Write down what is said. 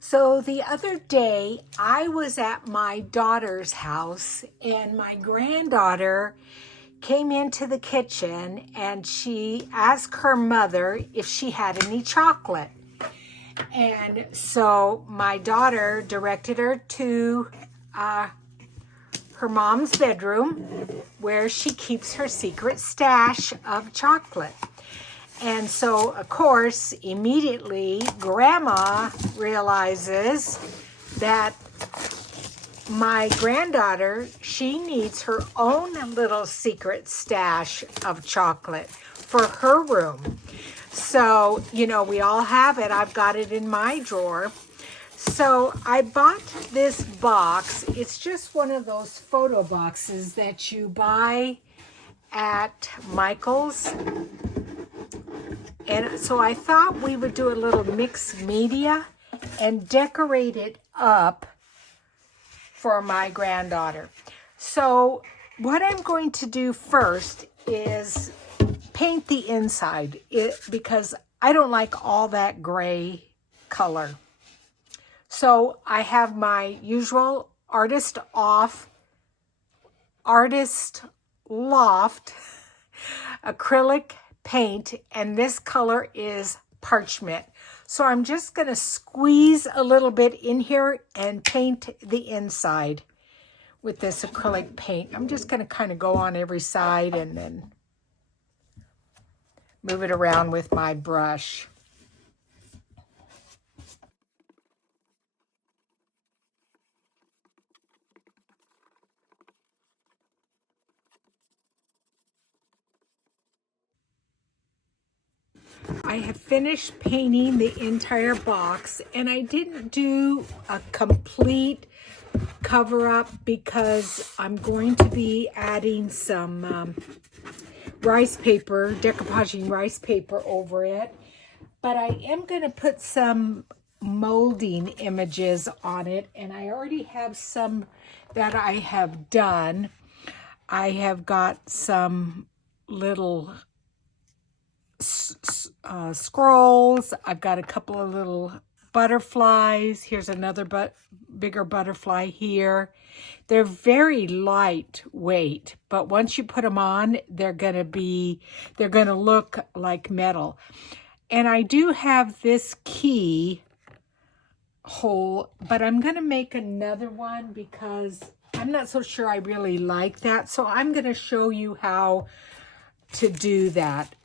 So the other day, I was at my daughter's house, and my granddaughter came into the kitchen and she asked her mother if she had any chocolate. And so my daughter directed her to her mom's bedroom where she keeps her secret stash of chocolate. And so, of course, immediately Grandma realizes that my granddaughter, she needs her own little secret stash of chocolate for her room. So, you know, we all have it. I've got it in my drawer. So I bought this box. It's just one of those photo boxes that you buy at Michael's. And so I thought we would do a little mixed media and decorate it up for my granddaughter. So what I'm going to do first is paint the inside because I don't like all that gray color. So I have my usual Artist Loft acrylic paint, and this color is parchment. So I'm just going to squeeze a little bit in here and paint the inside with this acrylic paint. I'm just going to kind of go on every side and then move it around with my brush. I have finished painting the entire box, and I didn't do a complete cover up because I'm going to be adding some rice paper, decoupaging rice paper over it. But I am going to put some molding images on it, and I already have some that I have done. I have got some little scrolls. I've got a couple of little butterflies. Here's another bigger butterfly here. They're very lightweight, but once you put them on, they're going to look like metal. And I do have this key hole, but I'm going to make another one because I'm not so sure I really like that. So I'm going to show you how to do that.